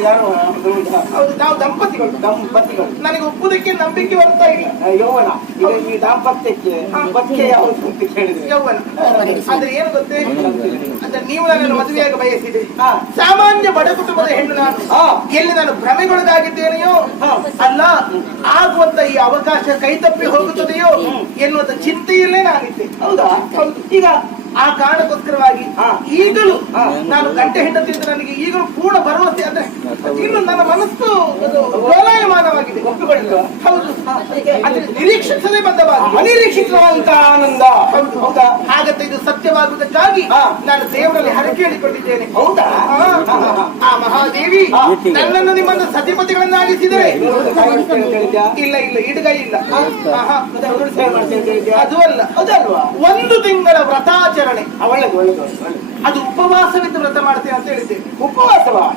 ಯಾರು ಹೌದಾ? ನಾವು ದಂಪತಿಗಳು ದಂಪತಿಗಳು ನನಗೆ ಒಪ್ಪುದಕ್ಕೆ ನಂಬಿಕೆ ಬರ್ತಾ ಇಲ್ಲ ಯೌವನ ಈಗ ಈ ದಾಂಪತ್ಯಕ್ಕೆ. ಪಥ್ಯ ಯಾವುದು ಅಂತ ಕೇಳಿದ್ರೆ ಯೌವನ ಆದ್ರೆ ಏನು ಗೊತ್ತೇ ಅಂದ್ರೆ ನೀವು ನನ್ನನ್ನು ಮದುವೆಯಾಗ ಬಯಸಿದೆ. ಸಾಮಾನ್ಯ ಬಡ ಕುಟುಂಬದ ಹೆಣ್ಣು ನಾನು. ಎಲ್ಲಿ ನಾನು ಭ್ರಮೆಗೊಳಗಾಗಿದ್ದೇನೆಯೋ. ಅಲ್ಲ ಆಗುವಂತ ಈ ಅವಕಾಶ ಕೈತಪ್ಪಿ ಹೋಗುತ್ತದೆಯೋ ಎನ್ನುವಂತ ಚಿಂತೆಯಲ್ಲೇ ನಾನಿದ್ದೆ ಹೌದಾ ಹೌದು ಈಗ ಆ ಕಾರಣಕ್ಕೋಸ್ಕರವಾಗಿ ಈಗಲೂ ನಾನು ಗಂಟೆ ಹೆಂಡತಿ ನನಗೆ ಈಗಲೂ ಪೂರ್ಣ ಭರವಸೆ ಅಂದ್ರೆ ಇನ್ನು ನನ್ನ ಮನಸ್ಸು ಡೋಲಾಯಮಾನವಾಗಿದೆ ಒಪ್ಪಿಕೊಳ್ಳುವ ಹೌದು. ಅಂದ್ರೆ ನಿರೀಕ್ಷಿಸದೆ ಬಂದವಾಗ ಅನಿರೀಕ್ಷಿತವಾದಂತಹ ಆನಂದ. ಹೌದು. ಹೌದಾ? ಹಾಗಂತ ಇದು ಸತ್ಯವಾಗುವುದಕ್ಕಾಗಿ. ನಾನು ದೇವರಲ್ಲಿ ಹರಕೆ ಹೇಳಿಕೊಂಡಿದ್ದೇನೆ. ಹೌದಾ? ಆ, ಮಹಾದೇವಿ. ನನ್ನನ್ನು ನಿಮ್ಮನ್ನು ಸತಿಪತಿಗಳನ್ನಾಗಿಸಿದರೆ ಇಲ್ಲ ಇಲ್ಲ ಇಡಗ ಇಲ್ಲ? ಅದು ಅಲ್ಲ. ಅದಲ್ವಾ? ಒಂದು ತಿಂಗಳ ವ್ರತಾಚರಣೆ. ಒಳ್ಳೆದು ಅದು ಉಪವಾಸವಿದ್ದು ವ್ರತ ಮಾಡ್ತೇನೆ ಅಂತ ಹೇಳಿದ್ದೇನೆ ಉಪವಾಸವಾ